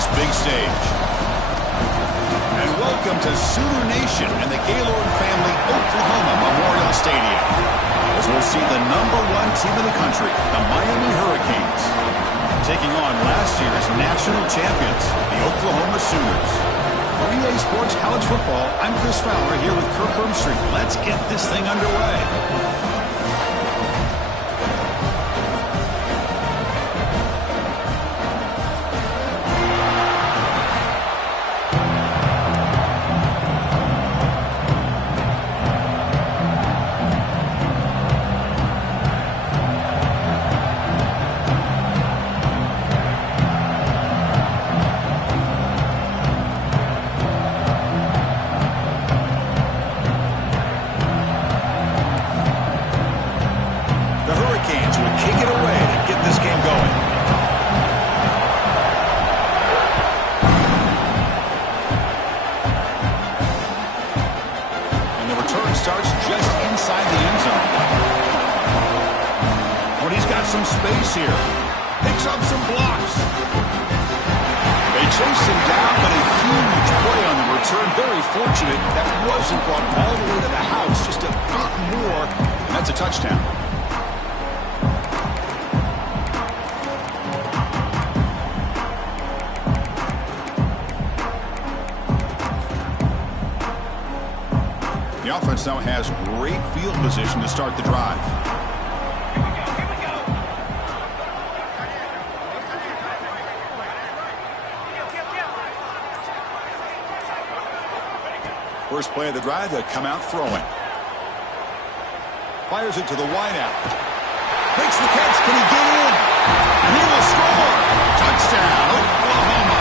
this big stage. And welcome to Sooner Nation and the Gaylord family Oklahoma Memorial Stadium, as we'll see the #1 team in the country, the Miami Hurricanes, taking on last year's national champions, the Oklahoma Sooners. For EA Sports College Football, I'm Chris Fowler here with Kirk Herbstreit. Let's get this thing underway. Starts just inside the end zone. But he's got some space here. Picks up some blocks. They chase him down, but a huge play on the return. Very fortunate that wasn't brought all the way to the house. Just a bit more, and that's a touchdown. The offense now has great field position to start the drive. First play of the drive, they come out throwing. Fires it to the wideout. Makes the catch. Can he get in? And he will score. Touchdown, Oklahoma.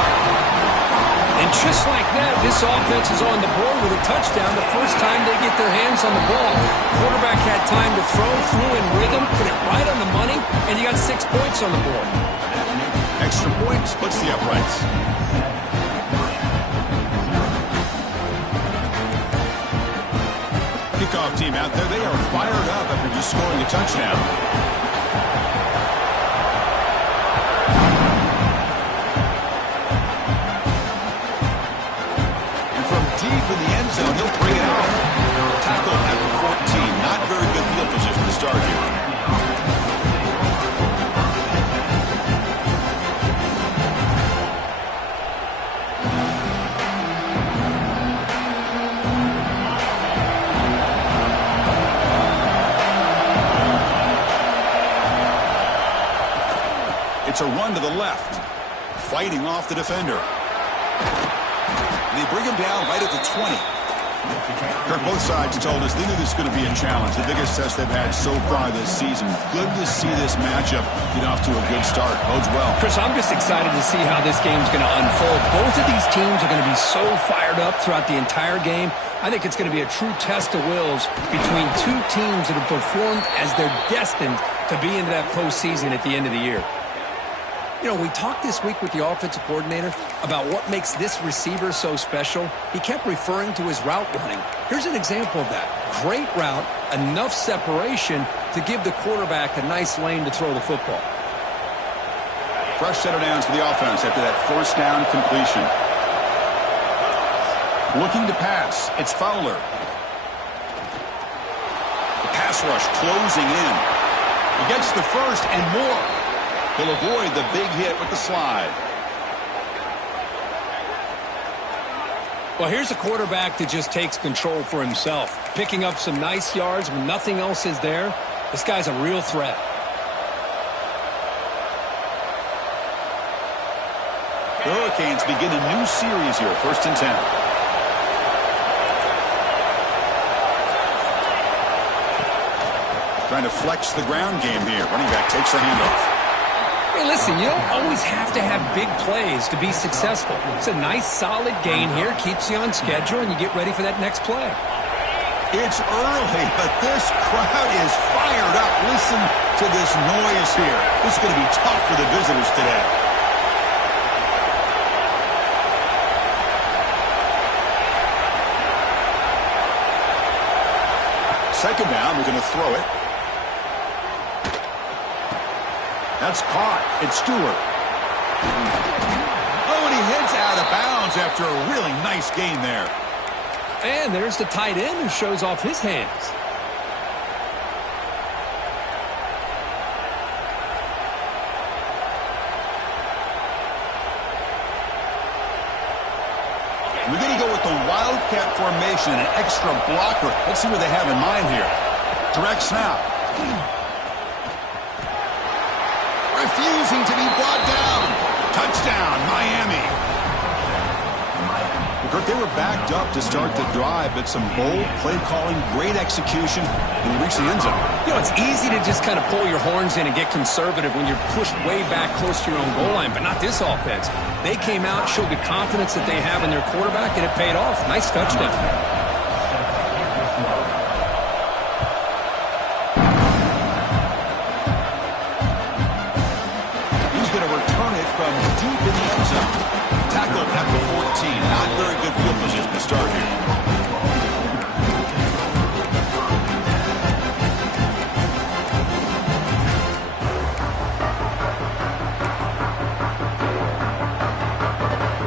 And just like that, this offense is on the board with a touchdown the first time they get their hands on the ball. Quarterback had time to throw, threw in rhythm, put it right on the money, and you got 6 points on the board. Extra point splits the uprights. Kickoff team out there, they are fired up after just scoring a touchdown. Deep in the end zone, he'll bring it out. Tackle at the 14. Not very good field position to start here. It's a run to the left. Fighting off the defender. They bring him down right at the 20. Kirk, both sides told us they knew this was going to be a challenge. The biggest test they've had so far this season. Good to see this matchup get off to a good start. Bodes well. Chris, I'm just excited to see how this game's going to unfold. Both of these teams are going to be so fired up throughout the entire game. I think it's going to be a true test of wills between two teams that have performed as they're destined to be into that postseason at the end of the year. You know, we talked this week with the offensive coordinator about what makes this receiver so special. He kept referring to his route running. Here's an example of that. Great route, enough separation to give the quarterback a nice lane to throw the football. Fresh set of downs for the offense after that first down completion. Looking to pass. It's Fowler. The pass rush closing in. He gets the first and more. He'll avoid the big hit with the slide. Well, here's a quarterback that just takes control for himself. Picking up some nice yards when nothing else is there. This guy's a real threat. The Hurricanes begin a new series here. 1st and 10. Trying to flex the ground game here. Running back takes the handoff. Hey, listen, you don't always have to have big plays to be successful. It's a nice, solid gain here. Keeps you on schedule, and you get ready for that next play. It's early, but this crowd is fired up. Listen to this noise here. This is going to be tough for the visitors today. Second down, we're going to throw it. That's caught. It's Stewart. Oh, and he after a really nice gain there. And there's the tight end who shows off his hands. We're going to go with the Wildcat formation, an extra blocker. Let's see what they have in mind here. Direct snap. Refusing to be brought down. Touchdown, Miami. Kurt, they were backed up to start the drive, but some bold play calling, great execution, and they reached the end zone. You know, it's easy to just kind of pull your horns in and get conservative when you're pushed way back close to your own goal line, but not this offense. They came out, showed the confidence that they have in their quarterback, and it paid off. Nice touchdown. He's going to return it from deep in the end zone. Tackled at the 14. Not very good field position to start here.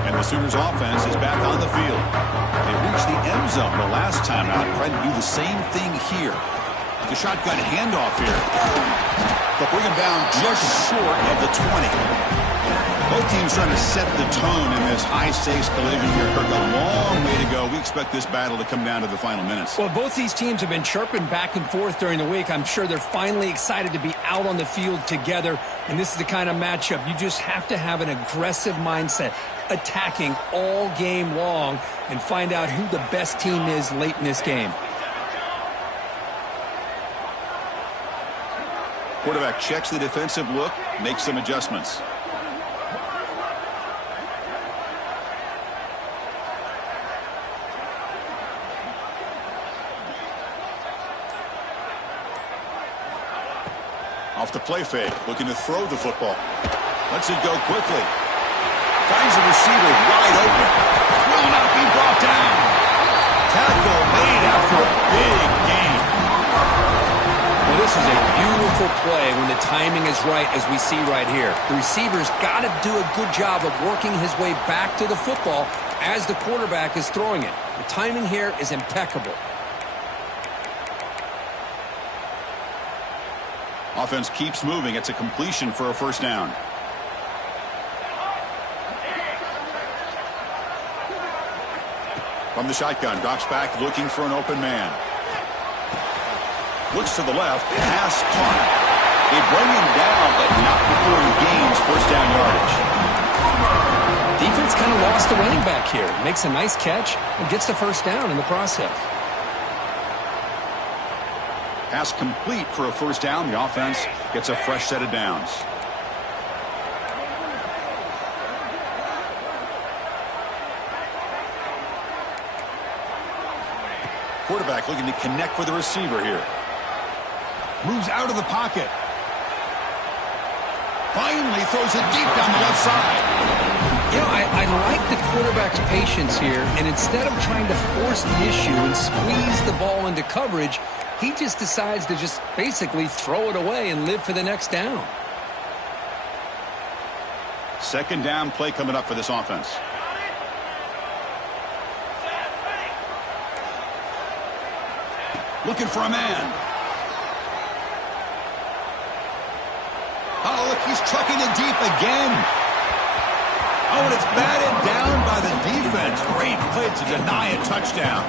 And the Sooners offense is back on the field. They reached the end zone the last time out. Trying to do the same thing here. The shotgun handoff here. But bring him down just short of the 20. Both teams trying to set the tone in this high-stakes collision here. Kirk, a long way to go. We expect this battle to come down to the final minutes. Well, both these teams have been chirping back and forth during the week. I'm sure they're finally excited to be out on the field together. And this is the kind of matchup you just have to have an aggressive mindset, attacking all game long, and find out who the best team is late in this game. Quarterback checks the defensive look, makes some adjustments. Off the play fake, looking to throw the football. Lets it go quickly. Finds a receiver wide open. Will not be brought down. Tackle made after a big gain. Well, this is a beautiful play when the timing is right, as we see right here. The receiver's got to do a good job of working his way back to the football as the quarterback is throwing it. The timing here is impeccable. Offense keeps moving. It's a completion for a first down. From the shotgun, drops back looking for an open man. Looks to the left, pass caught. They bring him down, but not before he gains first down yardage. Defense kind of lost the running back here. Makes a nice catch and gets the first down in the process. Pass complete for a first down. The offense gets a fresh set of downs. Quarterback looking to connect with the receiver here. Moves out of the pocket. Finally throws it deep down the left side. You know, I like the quarterback's patience here, and instead of trying to force the issue and squeeze the ball into coverage, he just decides to just basically throw it away and live for the next down. Second down play coming up for this offense. Looking for a man. Oh, look, he's trucking it deep again. Oh, and it's batted down by the defense. Great play to deny a touchdown.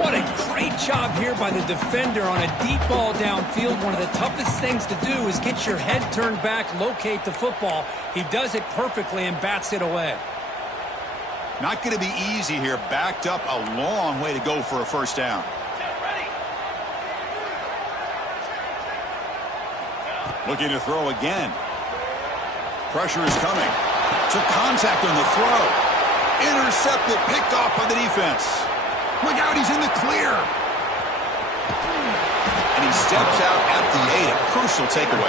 What a great job here by the defender on a deep ball downfield. One of the toughest things to do is get your head turned back, locate the football. He does it perfectly and bats it away. Not going to be easy here. Backed up a long way to go for a first down. Looking to throw again. Pressure is coming. Took contact on the throw. Intercepted, picked off by the defense. Look out, he's in the clear. And he steps out at the 8, a crucial takeaway.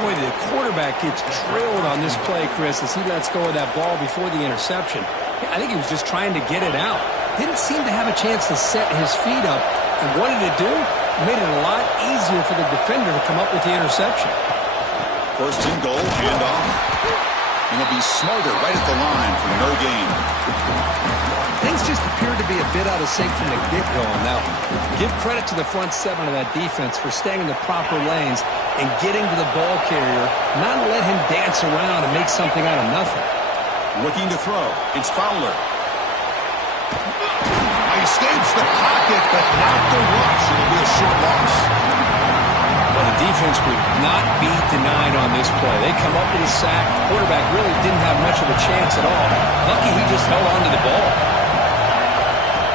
Boy, the quarterback gets drilled on this play, Chris, as he lets go of that ball before the interception. I think he was just trying to get it out. Didn't seem to have a chance to set his feet up. And what did it do? It made it a lot easier for the defender to come up with the interception. First and goal, handoff. And he'll be smarter right at the line for no gain. Things just appear to be a bit out of sync from the get-go on that one. Give credit to the front seven of that defense for staying in the proper lanes and getting to the ball carrier, not let him dance around and make something out of nothing. Looking to throw. It's Fowler. He escapes the pocket, but not the rush. It'll be a short loss. Well, the defense would not be denied on this play. They come up with a sack. The quarterback really didn't have much of a chance at all. Lucky he just held on to the ball.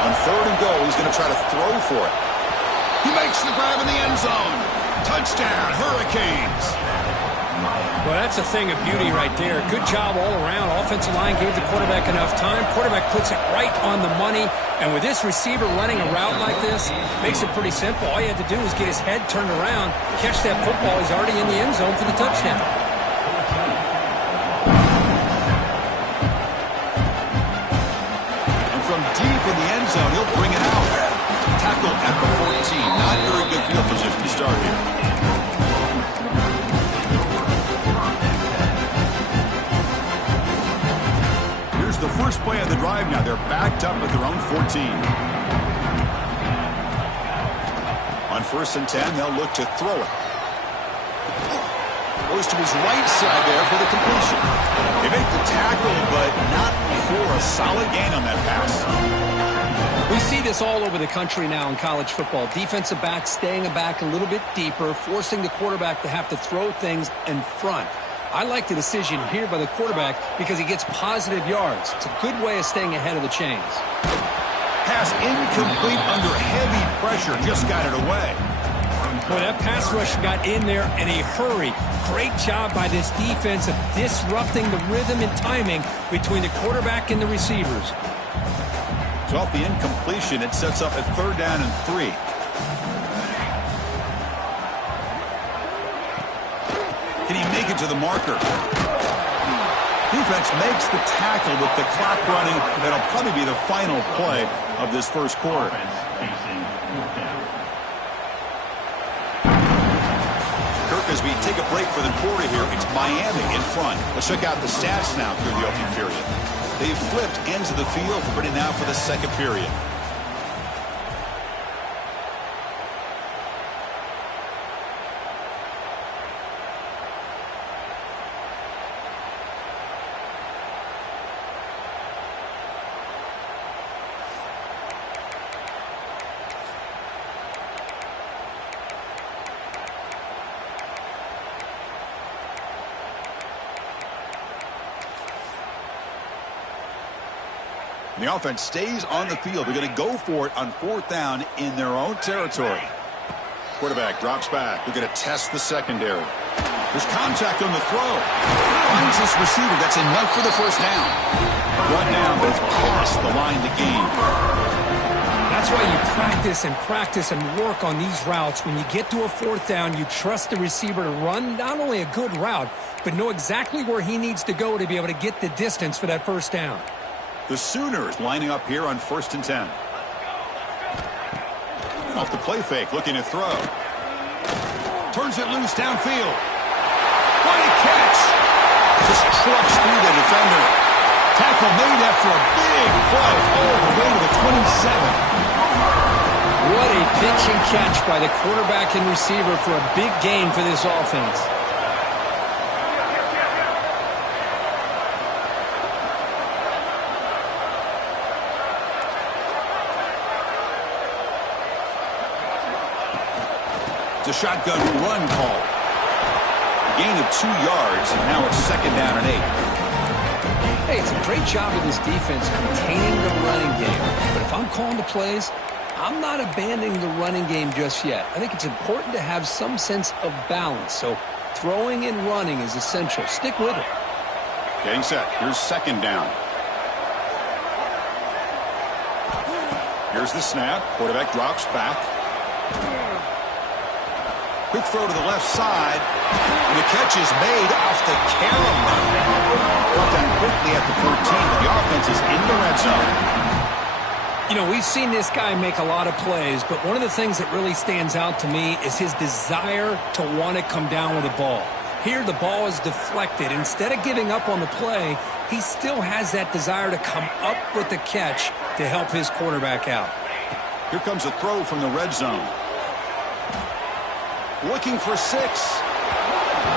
On 3rd and goal, he's going to try to throw for it. He makes the grab in the end zone. Touchdown, Hurricanes. Well, that's a thing of beauty right there. Good job all around. Offensive line gave the quarterback enough time. Quarterback puts it right on the money. And with this receiver running a route like this, makes it pretty simple. All you had to do was get his head turned around, catch that football. He's already in the end zone for the touchdown. And from deep in the end zone, he'll bring it out. Tackled at the 14. Not very good field position to start here. The first play of the drive now. They're backed up at their own 14. On 1st and 10, they'll look to throw it. Goes to his right side there for the completion. They make the tackle, but not for a solid gain on that pass. We see this all over the country now in college football. Defensive backs staying back a little bit deeper, forcing the quarterback to have to throw things in front. I like the decision here by the quarterback because he gets positive yards. It's a good way of staying ahead of the chains. Pass incomplete under heavy pressure. Just got it away. Boy, that pass rush got in there in a hurry. Great job by this defense of disrupting the rhythm and timing between the quarterback and the receivers. So off the incompletion, it sets up a 3rd down and 3. Can he make it to the marker? Defense makes the tackle with the clock running. That'll probably be the final play of this first quarter. Kirk, as we take a break for the quarter here, it's Miami in front. Let's check out the stats now through the opening period. They've flipped ends of the field, ready now for the second period. The offense stays on the field. They're going to go for it on 4th down in their own territory. Quarterback drops back. They're going to test the secondary. There's contact on the throw. Finds this receiver. That's enough for the first down. Run down, but it's past the line to gain. That's why you practice and work on these routes. When you get to a 4th down, you trust the receiver to run not only a good route, but know exactly where he needs to go to be able to get the distance for that first down. The Sooners lining up here on 1st and 10. Off the play fake, looking to throw. Turns it loose downfield. What a catch! Just trucks through the defender. Tackle made after a big play all the way to the 27. What a pitch and catch by the quarterback and receiver for a big gain for this offense. It's a shotgun run call. Gain of 2 yards, and now it's 2nd down and 8. Hey, it's a great job of this defense containing the running game. But if I'm calling the plays, I'm not abandoning the running game just yet. I think it's important to have some sense of balance. So throwing and running is essential. Stick with it. Getting set. Here's 2nd down. Here's the snap. Quarterback drops back. Quick throw to the left side. And the catch is made off the Karam run. Brought down quickly at the 14, but the offense is in the red zone. You know, we've seen this guy make a lot of plays, but one of the things that really stands out to me is his desire to want to come down with the ball. Here the ball is deflected. Instead of giving up on the play, he still has that desire to come up with the catch to help his quarterback out. Here comes a throw from the red zone. Looking for 6. Oh,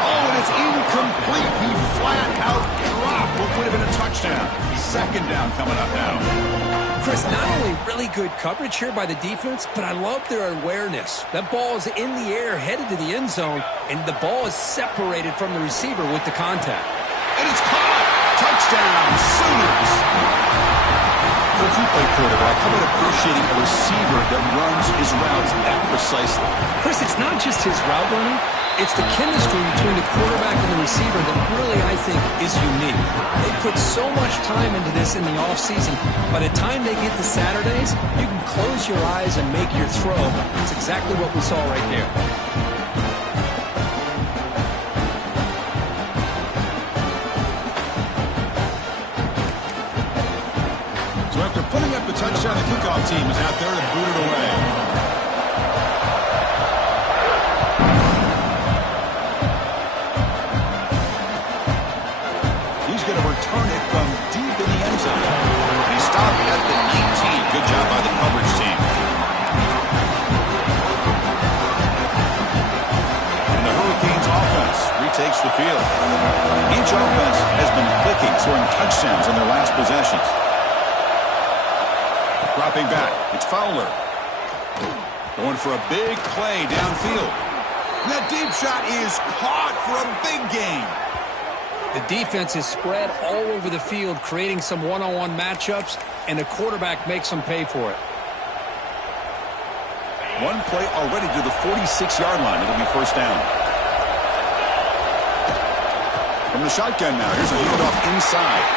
and it's incomplete. He flat out dropped what would have been a touchdown. 2nd down coming up now. Chris, not only really good coverage here by the defense, but I love their awareness. That ball is in the air, headed to the end zone, and the ball is separated from the receiver with the contact. And it's caught! Touchdown, Sooners! Coach, you play quarterback. How about appreciating a receiver that runs his routes that precisely? Chris, it's not just his route running. It's the chemistry between the quarterback and the receiver that really, I think, is unique. They put so much time into this in the offseason. By the time they get to Saturdays, you can close your eyes and make your throw. It's exactly what we saw right there. So after putting up the touchdown, the kickoff team is out there to boot it away. Return it from deep in the end zone. And he stopped at the 19. Good job by the coverage team. And the Hurricanes offense retakes the field. Each offense has been clicking, scoring touchdowns in their last possessions. Dropping back, it's Fowler. Going for a big play downfield. And that deep shot is caught for a big gain. The defense is spread all over the field, creating some one-on-one matchups, and the quarterback makes them pay for it. One play already to the 46-yard line. It'll be 1st down. From the shotgun now, here's a handoff inside.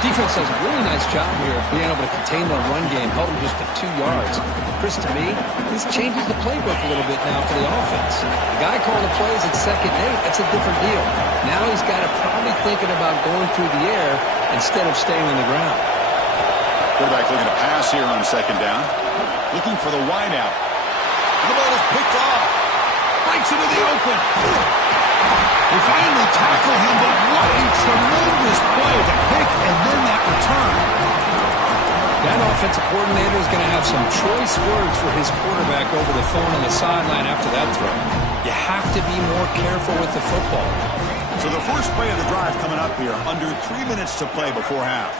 Defense does a really nice job here of being able to contain the run game, held them just to 2 yards. Chris, to me, this changes the playbook a little bit now for the offense. The guy calling the plays at 2nd and 8, that's a different deal. Now he's got to probably thinking about going through the air instead of staying on the ground. Quarterback looking to pass here on 2nd down. Looking for the wide out. The ball is picked off. Breaks into the open. They finally tackle him, but what a tremendous play. The pick and then that return. That offensive coordinator is going to have some choice words for his quarterback over the phone on the sideline after that throw. You have to be more careful with the football. So the first play of the drive coming up here, under 3 minutes to play before half.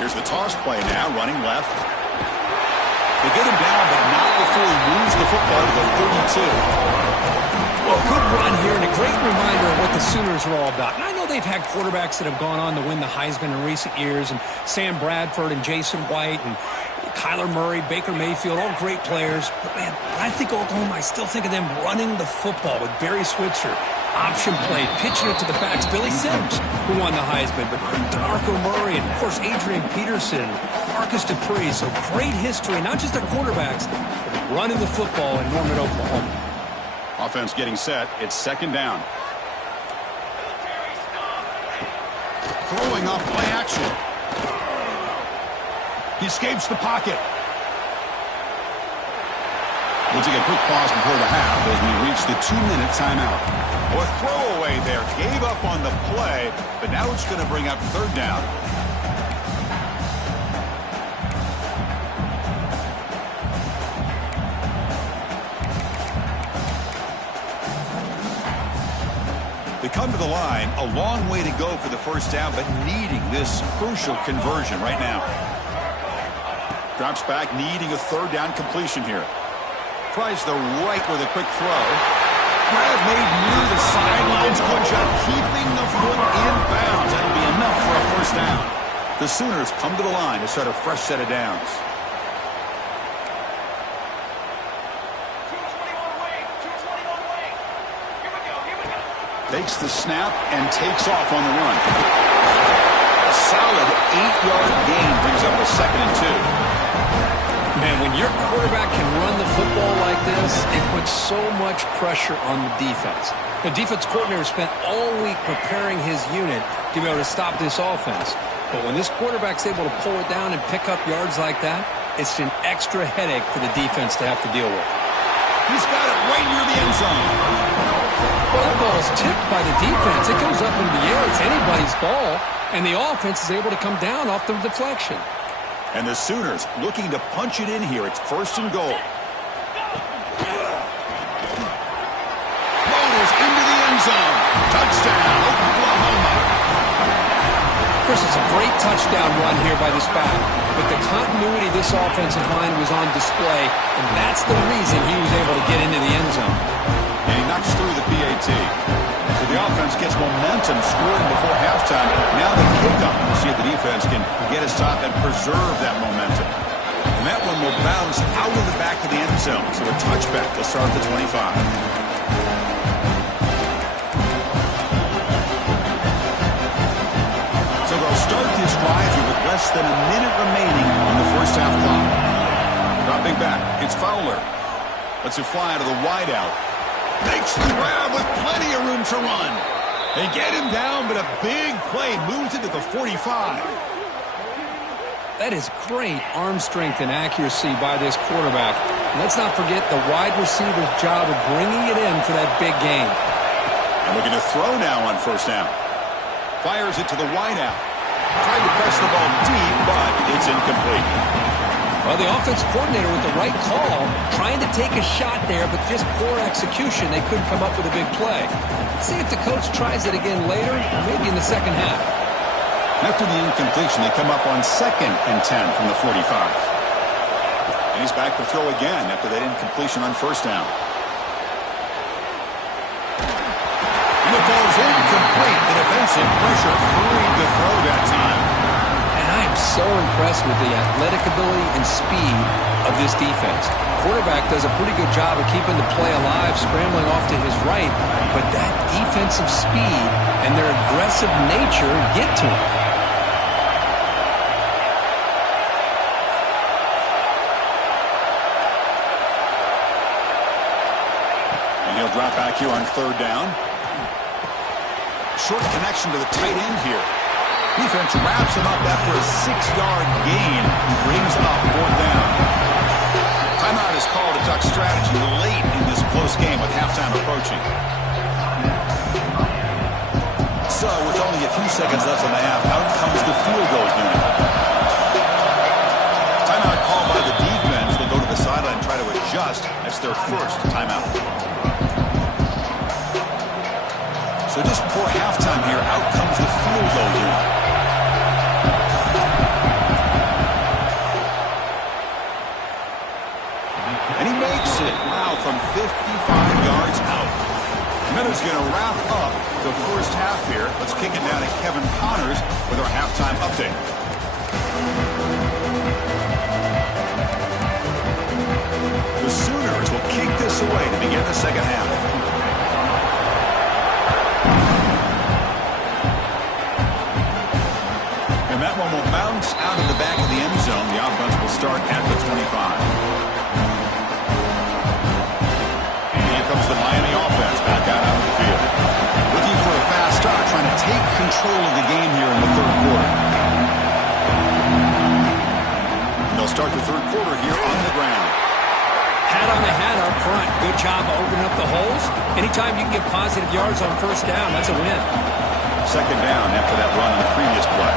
Here's the toss play now, running left. They get him down, but not before he moves the football to the 32. Well, good run here and a great reminder of what the Sooners are all about. And I know they've had quarterbacks that have gone on to win the Heisman in recent years, and Sam Bradford and Jason White and Kyler Murray, Baker Mayfield, all great players. But, man, when I think Oklahoma, I still think of them running the football with Barry Switzer. Option play, pitching it to the backs. Billy Sims, who won the Heisman, but DeMarco Murray, and, of course, Adrian Peterson, Marcus Dupree. So great history, not just their quarterbacks, but running the football in Norman, Oklahoma. Offense getting set. It's 2nd down. Throwing off play action. He escapes the pocket. We'll take a quick pause before the half as we reach the 2-minute timeout. Well, a throwaway there. Gave up on the play, but now it's going to bring up 3rd down. They come to the line, a long way to go for the 1st down, but needing this crucial conversion right now. Drops back, needing a 3rd down completion here. Tries the right with a quick throw. Grab made near the sidelines. Good job keeping the foot in bounds. That'll be enough for a 1st down. The Sooners come to the line to start a fresh set of downs. Takes the snap and takes off on the run. A solid 8-yard gain brings up a 2nd and 2. Man, when your quarterback can run the football like this, it puts so much pressure on the defense. The defense coordinator spent all week preparing his unit to be able to stop this offense. But when this quarterback's able to pull it down and pick up yards like that, it's an extra headache for the defense to have to deal with. He's got it right near the end zone. Well, that ball is tipped by the defense. It goes up into the air. It's anybody's ball, and the offense is able to come down off the deflection. And the Sooners looking to punch it in here. It's 1st and goal. Motors into the end zone. Touchdown, Oklahoma. Chris, it's a great touchdown run here by this back, but the continuity of this offensive line was on display, and that's the reason he was able to get into the end zone. And he knocks through the PAT. So the offense gets momentum scoring before halftime. Now the kickoff. We'll see if the defense can get a stop and preserve that momentum. And that one will bounce out of the back of the end zone. So a touchback will start at the 25. So they'll start this drive here with less than a minute remaining on the first half clock. Dropping back, it's Fowler. Lets it fly out of the wideout. Makes the grab with plenty of room to run. They get him down, but a big play moves it to the 45. That is great arm strength and accuracy by this quarterback. And let's not forget the wide receiver's job of bringing it in for that big gain. And looking to throw now on 1st down. Fires it to the wideout. Tried to press the ball deep, but it's incomplete. Well, the offense coordinator with the right call, trying to take a shot there, but just poor execution. They couldn't come up with a big play. Let's see if the coach tries it again later, or maybe in the second half. After the incompletion, they come up on 2nd and 10 from the 45. And he's back to throw again after that incompletion on 1st down. And it falls incomplete. The defensive pressure hurried the throw that time. And I am so impressed with the athletic ability and speed of this defense. Quarterback does a pretty good job of keeping the play alive, scrambling off to his right, but that defensive speed and their aggressive nature get to him. And he'll drop back here on 3rd down. Short connection to the tight end here. Defense wraps him up after a 6-yard gain. He brings up 4th down. Timeout is called to Duck strategy late in this close game with halftime approaching. So with only a few seconds left in the half, out comes the field goal unit. Timeout called by the defense. They'll go to the sideline and try to adjust. That's their 1st timeout. So just before halftime here, out comes the field goal unit. And he makes it. Wow, from 55 yards out. Miller's going to wrap up the first half here. Let's kick it down to Kevin Connors with our halftime update. The Sooners will kick this away to begin the second half. And that one will bounce out of the back of the end zone. The offense will start at the 25. And here comes the Miami offense back out on the field. Looking for a fast start, trying to take control of the game here in the 3rd quarter. And they'll start the 3rd quarter here on the ground. Hat on the hat up front. Good job of opening up the holes. Anytime you can get positive yards on 1st down, that's a win. 2nd down after that run on the previous play.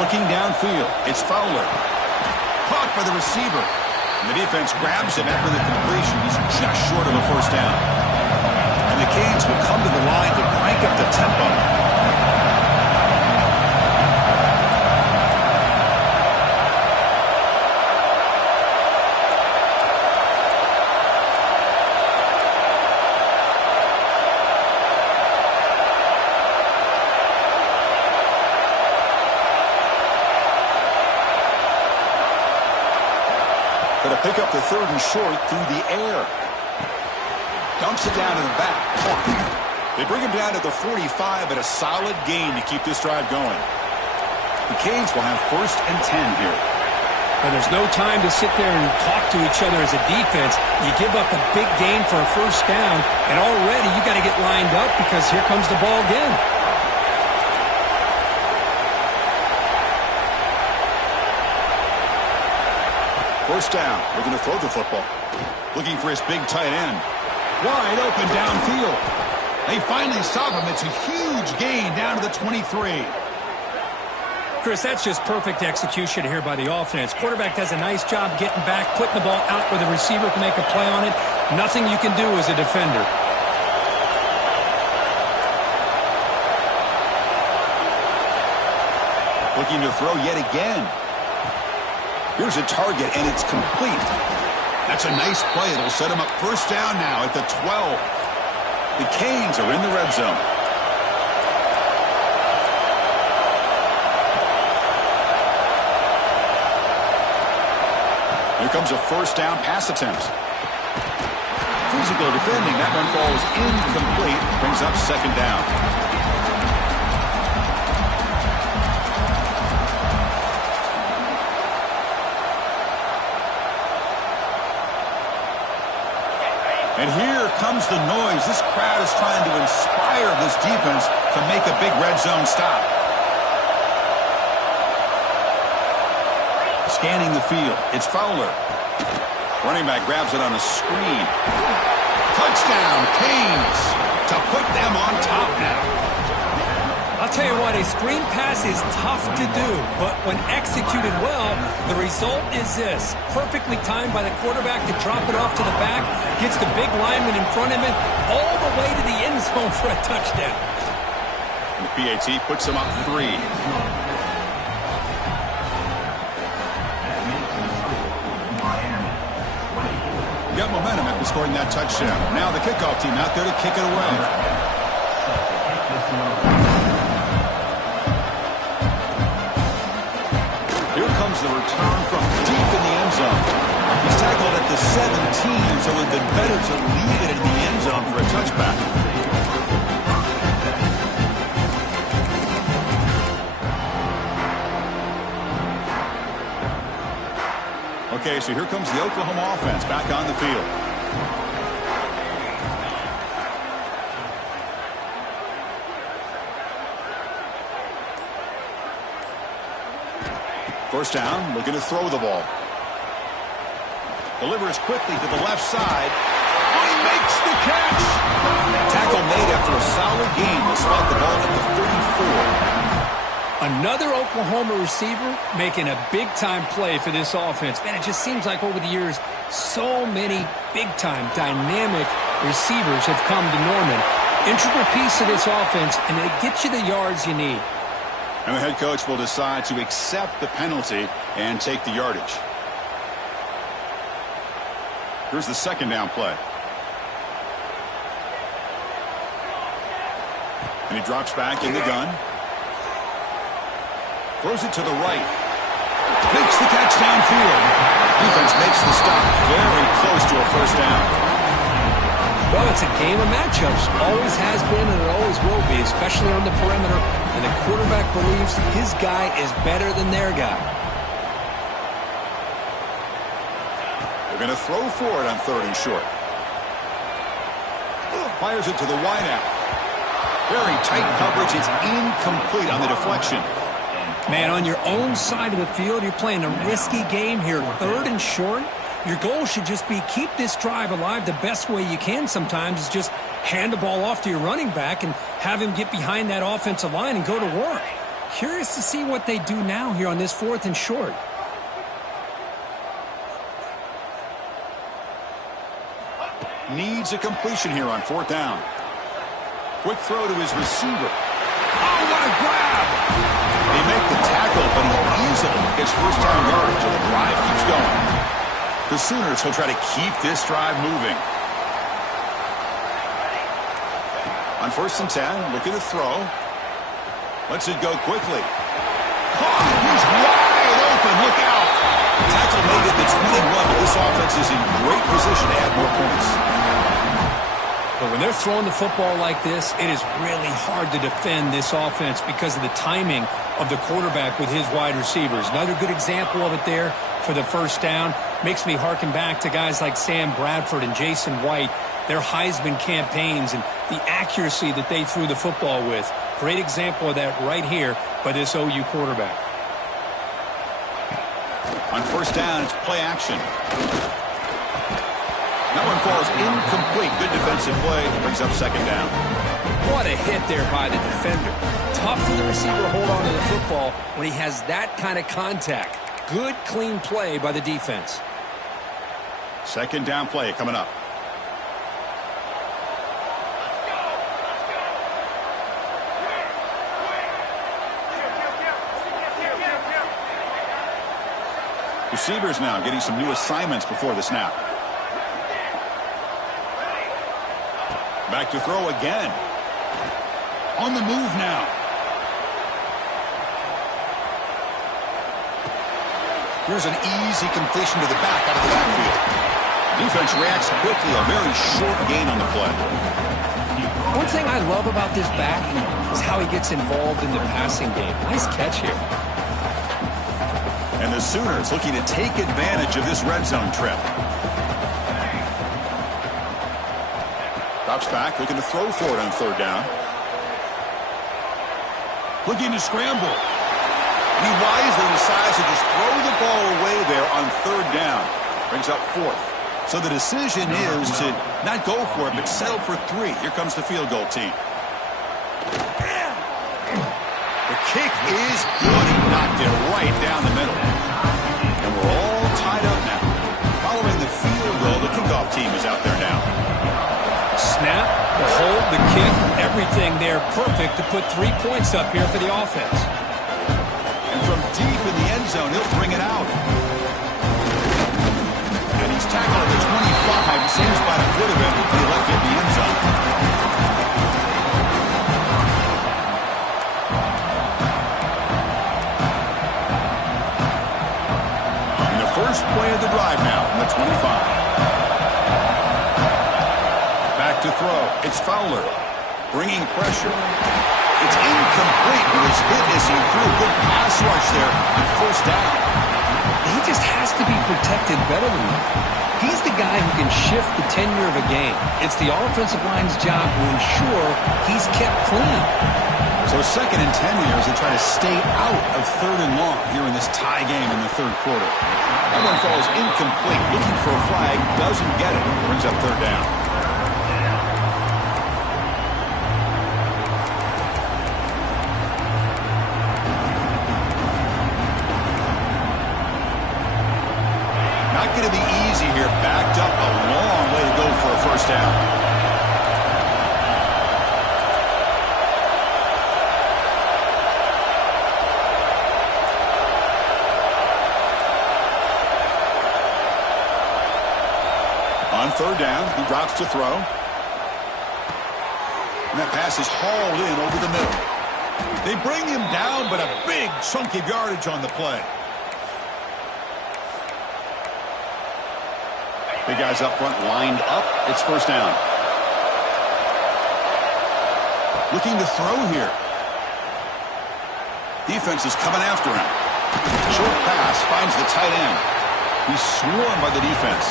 Looking downfield, it's Fowler. Caught by the receiver. And the defense grabs him after the completion. He's just short of a 1st down. And the Canes will come to the line to crank up the tempo. Going to pick up the 3rd and short through the air. Dumps it down to the back. They bring him down to the 45, but a solid gain to keep this drive going. The Canes will have 1st and 10 here. And there's no time to sit there and talk to each other as a defense. You give up a big gain for a first down, and already you got to get lined up because here comes the ball again. First down, looking to throw the football. Looking for his big tight end. Wide open downfield. They finally stop him. It's a huge gain down to the 23. Chris, that's just perfect execution here by the offense. Quarterback does a nice job getting back, putting the ball out where the receiver can make a play on it. Nothing you can do as a defender. Looking to throw yet again. Here's a target, and it's complete. That's a nice play. It'll set him up first down now at the 12. The Canes are in the red zone. Here comes a first down pass attempt. Physical defending. That one falls incomplete. Brings up second down. And here comes the noise. This crowd is trying to inspire this defense to make a big red zone stop. Scanning the field. It's Fowler. Running back grabs it on a screen. Touchdown, Canes, to put them on top now. I'll tell you what, a screen pass is tough to do, but when executed well, the result is this. Perfectly timed by the quarterback to drop it off to the back, gets the big lineman in front of him, all the way to the end zone for a touchdown. And the PAT puts them up 3. Got momentum after scoring that touchdown. Now the kickoff team out there to kick it away. Here comes the return from deep in the end zone. He's tackled at the 17, so it would have been better to leave it in the end zone for a touchback. Okay, so here comes the Oklahoma offense back on the field. First down, looking to throw the ball. Delivers quickly to the left side. Oh, he makes the catch! Tackle made after a solid gain to spot the ball at the 34. Another Oklahoma receiver making a big-time play for this offense. Man, it just seems like over the years, so many big-time, dynamic receivers have come to Norman. Integral piece of this offense, and they get you the yards you need. And the head coach will decide to accept the penalty and take the yardage. Here's the second down play. And he drops back in the gun. Throws it to the right. Makes the catch downfield. Defense makes the stop very close to a first down. Well, it's a game of matchups. Always has been and it always will be, especially on the perimeter. And the quarterback believes his guy is better than their guy. They're going to throw for it on 3rd and short. Fires it to the wideout. Very tight coverage. It's incomplete on the deflection. Man, on your own side of the field, you're playing a risky game here. 3rd and short. Your goal should just be keep this drive alive the best way you can sometimes is just hand the ball off to your running back and have him get behind that offensive line and go to work. Curious to see what they do now here on this 4th and short. Needs a completion here on 4th down. Quick throw to his receiver. Oh, what a grab! They make the tackle, but he easily gets first down yardage, and the drive keeps going. The Sooners will try to keep this drive moving. On 1st and 10, looking to throw. Lets it go quickly. Oh, he's wide open. Look out. Tackle made at the 21, but this offense is in great position to add more points. But when When they're throwing the football like this, it is really hard to defend this offense because of the timing of the quarterback with his wide receivers. Another good example of it there for the first down. Makes me harken back to guys like Sam Bradford and Jason White, their Heisman campaigns and the accuracy that they threw the football with. Great example of that right here by this OU quarterback. On first down, it's play action. That one falls incomplete. Good defensive play. Brings up second down. What a hit there by the defender. Tough for the receiver to hold on to the football when he has that kind of contact. Good, clean play by the defense. Second down play coming up. Receivers now getting some new assignments before the snap. Back to throw again. On the move now. Here's an easy completion to the back out of the backfield. Defense reacts quickly. A very short gain on the play. One thing I love about this back is how he gets involved in the passing game. Nice catch here. And the Sooners looking to take advantage of this red zone trip. Drops back, looking to throw for it on third down. Looking to scramble. And he wisely decides to just throw the ball away there on third down. Brings up fourth. So the decision is to not go for it, but settle for 3. Here comes the field goal team. The kick is good. He knocked it right down the middle. And we're all tied up now. Following the field goal, the kickoff team is out there now. Snap, the hold, the kick, everything there perfect to put 3 points up here for the offense. And from deep in the end zone, he'll bring it out. And he's tackled at the 25. Same spot it would have been if he left it in the end zone. And the first play of the drive now from the 25. To throw. It's Fowler. Bringing pressure. It's incomplete. It was hit as he threw. Good pass rush there on first down. He just has to be protected better than that. He's the guy who can shift the tenure of a game. It's the offensive line's job to ensure he's kept clean. So second and 10 years, they try to stay out of third and long here in this tie game in the third quarter. That one falls incomplete. Looking for a flag. Doesn't get it. Brings up third down. Going to be easy here. Backed up a long way to go for a first down. On third down, he drops to throw. And that pass is hauled in over the middle. They bring him down, but a big chunk of yardage on the play. Big guys up front lined up. It's first down. Looking to throw here. Defense is coming after him. Short pass finds the tight end. He's swarmed by the defense.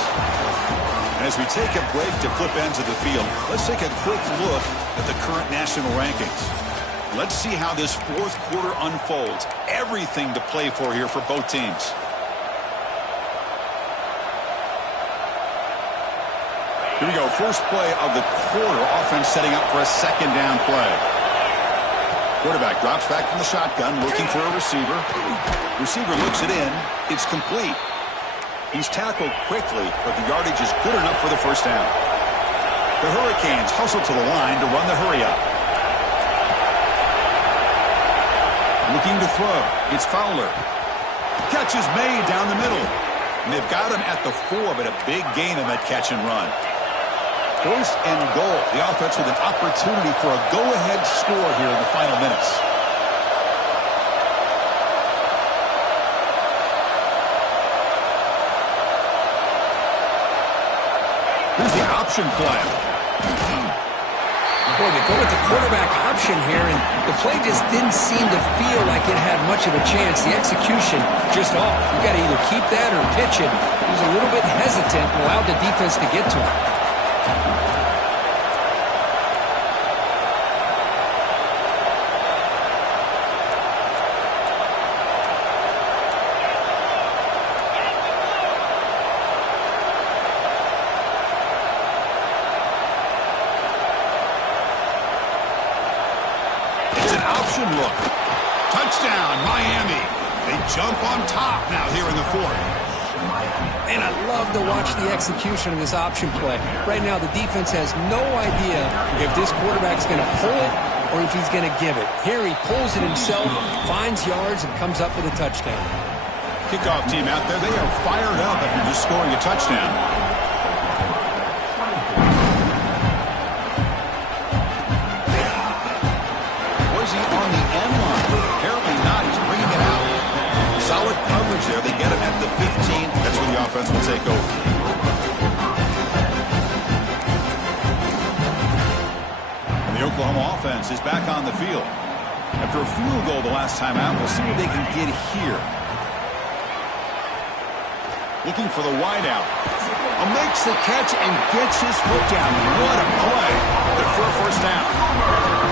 And as we take a break to flip ends of the field, let's take a quick look at the current national rankings. Let's see how this fourth quarter unfolds. Everything to play for here for both teams. Here we go. First play of the quarter. Offense setting up for a second down play. Quarterback drops back from the shotgun, looking for a receiver. Receiver looks it in. It's complete. He's tackled quickly, but the yardage is good enough for the first down. The Hurricanes hustle to the line to run the hurry up. Looking to throw. It's Fowler. Catch is made down the middle. And they've got him at the 4, but a big gain on that catch and run. First and goal. The offense with an opportunity for a go-ahead score here in the final minutes. Here's the option play. Boy, they go with the quarterback option here, and the play just didn't seem to feel like it had much of a chance. The execution just off. You got to either keep that or pitch it. He was a little bit hesitant and allowed the defense to get to him. Look. Touchdown, Miami. They jump on top now here in the fourth. And I love to watch the execution of this option play. Right now, the defense has no idea if this quarterback's going to pull it or if he's going to give it. Here he pulls it himself, finds yards, and comes up with a touchdown. Kickoff team out there, they are fired up after just scoring a touchdown. Solid coverage there. They get him at the 15. That's where the offense will take over. And the Oklahoma offense is back on the field. After a field goal the last time out, we'll see what they can get here. Looking for the wideout. Makes the catch and gets his foot down. What a play. Good for a first down.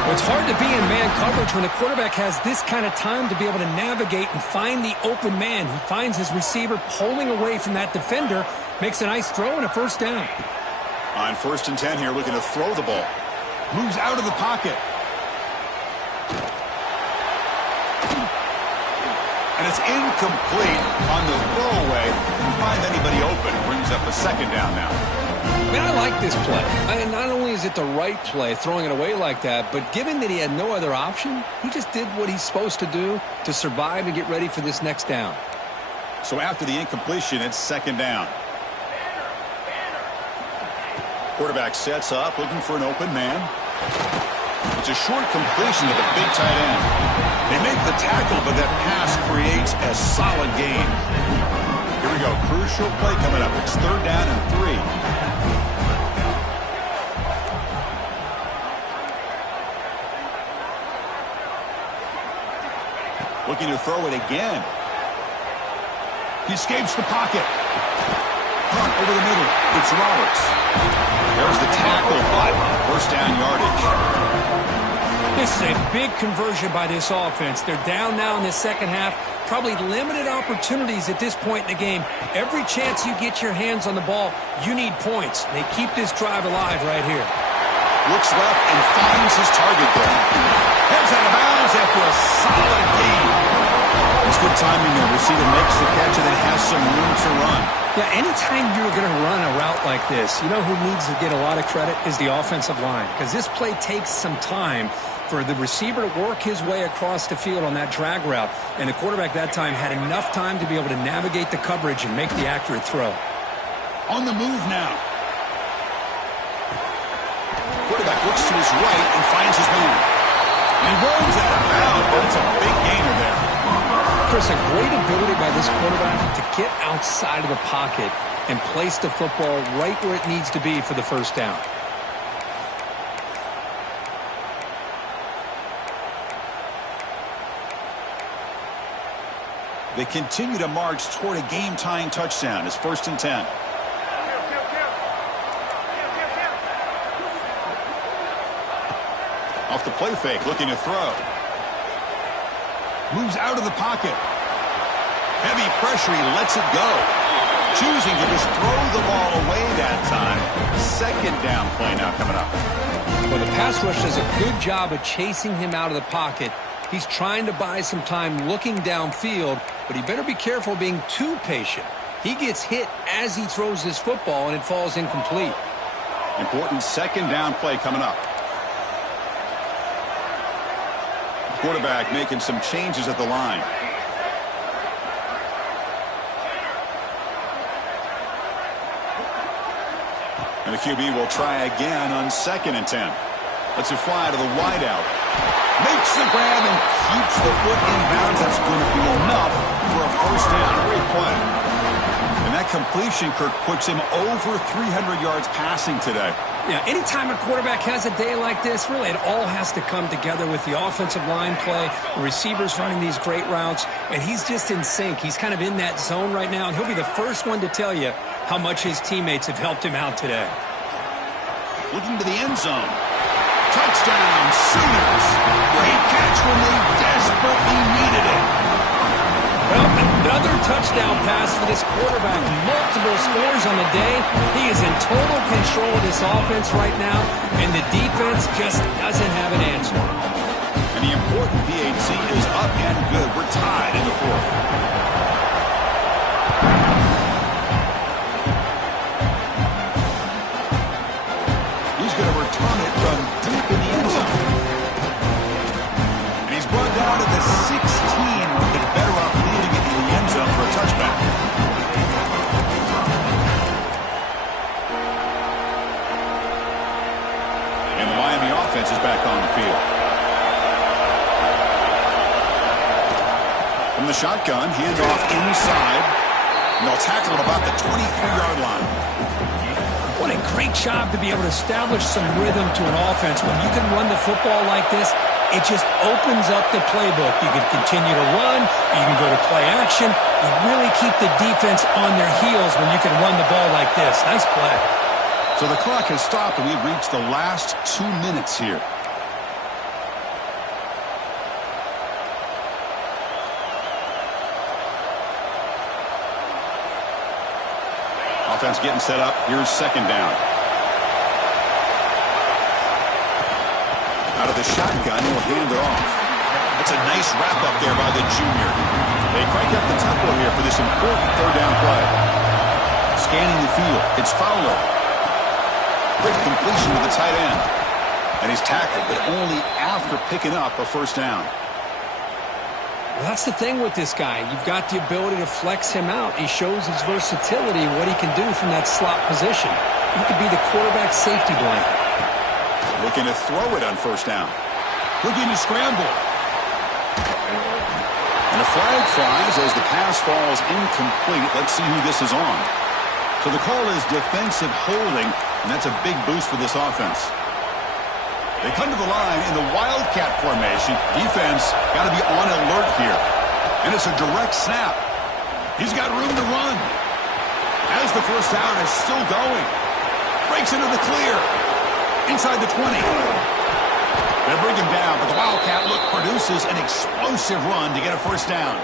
Well, it's hard to be in man coverage when the quarterback has this kind of time to be able to navigate and find the open man. He finds his receiver pulling away from that defender, makes a nice throw and a first down. On 1st and 10 here, looking to throw the ball. Moves out of the pocket. And it's incomplete on the throwaway. Didn't find anybody open. Brings up a second down now. I mean, I like this play. And not only is it the right play, throwing it away like that, but given that he had no other option, he just did what he's supposed to do to survive and get ready for this next down. So after the incompletion, it's second down. Quarterback sets up, looking for an open man. It's a short completion to the big tight end. They make the tackle, but that pass creates a solid gain. Here we go. Crucial play coming up. It's 3rd down and 3. Looking to throw it again. He escapes the pocket. Hunt over the middle. It's Roberts. There's the tackle, but first down yardage. This is a big conversion by this offense. They're down now in the second half. Probably limited opportunities at this point in the game. Every chance you get your hands on the ball, you need points. They keep this drive alive right here. Looks left and finds his target there. Heads out of bounds after a solid gain. It's good timing there. Receiver makes the catch and then has some room to run. Yeah, anytime you're going to run a route like this, you know who needs to get a lot of credit is the offensive line. Because this play takes some time for the receiver to work his way across the field on that drag route. And the quarterback that time had enough time to be able to navigate the coverage and make the accurate throw. On the move now. Quarterback looks to his right and finds his man. And he rolls out of bounds, but it's a big gainer there. Chris, a great ability by this quarterback to get outside of the pocket and place the football right where it needs to be for the first down. They continue to march toward a game-tying touchdown. It's 1st and 10. Off the play fake, looking to throw. Moves out of the pocket. Heavy pressure, he lets it go. Choosing to just throw the ball away that time. Second down play now coming up. Well, the pass rush does a good job of chasing him out of the pocket. He's trying to buy some time looking downfield, but he better be careful being too patient. He gets hit as he throws this football, and it falls incomplete. Important second down play coming up. Quarterback making some changes at the line. And the QB will try again on 2nd and 10. Lets it fly to the wideout. Makes the grab and keeps the foot in bounds. That's going to be enough for a first down. Great play. And that completion, Kirk, puts him over 300 yards passing today. Yeah, anytime a quarterback has a day like this, really it all has to come together with the offensive line play, the receivers running these great routes, and he's just in sync. He's kind of in that zone right now, and he'll be the first one to tell you how much his teammates have helped him out today. Looking to the end zone. Touchdown, Sooners. Great catch when they desperately needed it. Well, another touchdown pass for this quarterback. Multiple scores on the day. He is in total control of this offense right now, and the defense just doesn't have an answer. And the important PAT is up and good. We're tied in the fourth. He's going to return it from deep in the end zone. And he's brought down to the 16. It's better off leaving it in the end zone for a touchback. And the Miami offense is back on the field. From the shotgun, handoff inside. And they'll tackle it about the 23-yard line. What a great job to be able to establish some rhythm to an offense. When you can run the football like this, it just opens up the playbook. You can continue to run. You can go to play action. You really keep the defense on their heels when you can run the ball like this. Nice play. So the clock has stopped, and we've reached the last 2 minutes here. Offense getting set up. Here's second down. Out of the shotgun, he'll hand it off. That's a nice wrap up there by the junior. They crank up the tempo here for this important third down play. Scanning the field. It's Fowler. Quick completion to the tight end. And he's tackled, but only after picking up a first down. Well, that's the thing with this guy. You've got the ability to flex him out. He shows his versatility and what he can do from that slot position. He could be the quarterback safety blanket. Looking to throw it on first down. Looking to scramble. And a flag flies as the pass falls incomplete. Let's see who this is on. So the call is defensive holding, and that's a big boost for this offense. They come to the line in the Wildcat formation. Defense got to be on alert here. And it's a direct snap. He's got room to run. As the first down is still going. Breaks into the clear. Inside the 20. They bring him down, but the Wildcat look produces an explosive run to get a first down.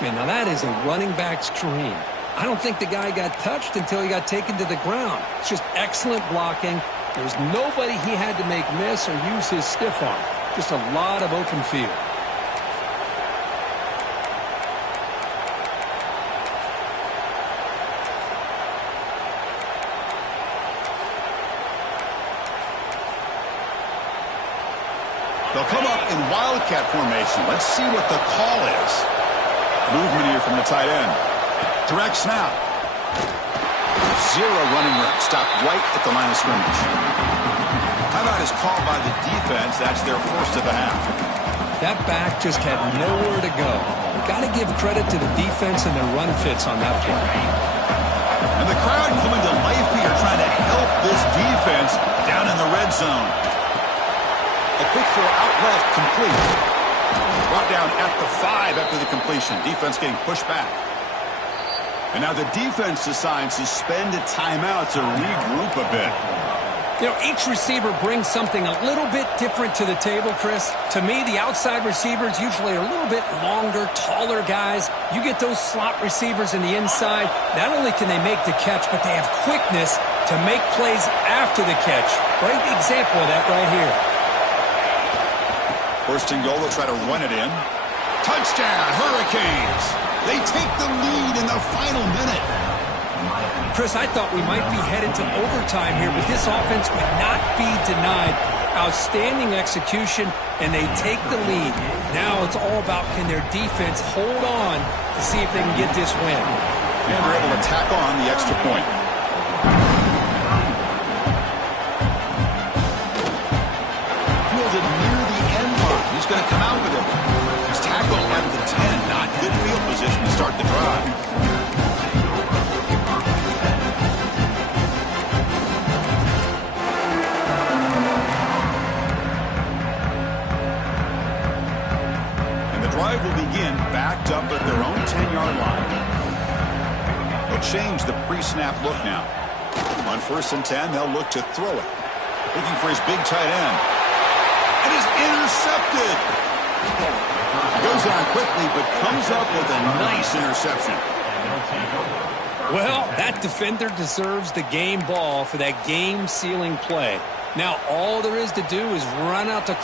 Man, now that is a running back's dream. I don't think the guy got touched until he got taken to the ground. It's just excellent blocking. There's nobody he had to make miss or use his stiff arm. Just a lot of open field. They'll come up in Wildcat formation. Let's see what the call is. Movement here from the tight end. Direct snap. Zero running room. Stopped right at the line of scrimmage. Timeout is called by the defense. That's their first of the half. That back just had nowhere to go. Got to give credit to the defense and their run fits on that play. And the crowd coming to life here, trying to help this defense down in the red zone. A quick throw out left, complete. Brought down at the 5 after the completion. Defense getting pushed back. And now the defense decides to spend a timeout to regroup a bit. You know, each receiver brings something a little bit different to the table, Chris. To me, the outside receivers usually are a little bit longer, taller guys. You get those slot receivers in the inside, not only can they make the catch, but they have quickness to make plays after the catch. Great example of that right here. First and goal, they'll try to run it in. Touchdown, Hurricanes. They take the lead in the final minute. Chris, I thought we might be headed to overtime here, but this offense would not be denied. Outstanding execution, and they take the lead. Now it's all about can their defense hold on to see if they can get this win. And they're able to tack on the extra point. Fielded near the end line. He's going to come out with it. He's tackled at the 10. Not good field position to start the drive. begin backed up at their own 10-yard line. They'll change the pre-snap look now. On 1st and 10, they'll look to throw it. Looking for his big tight end. And is intercepted. Goes on quickly, but comes up with a nice interception. Well, that defender deserves the game ball for that game-sealing play. Now, all there is to do is run out to...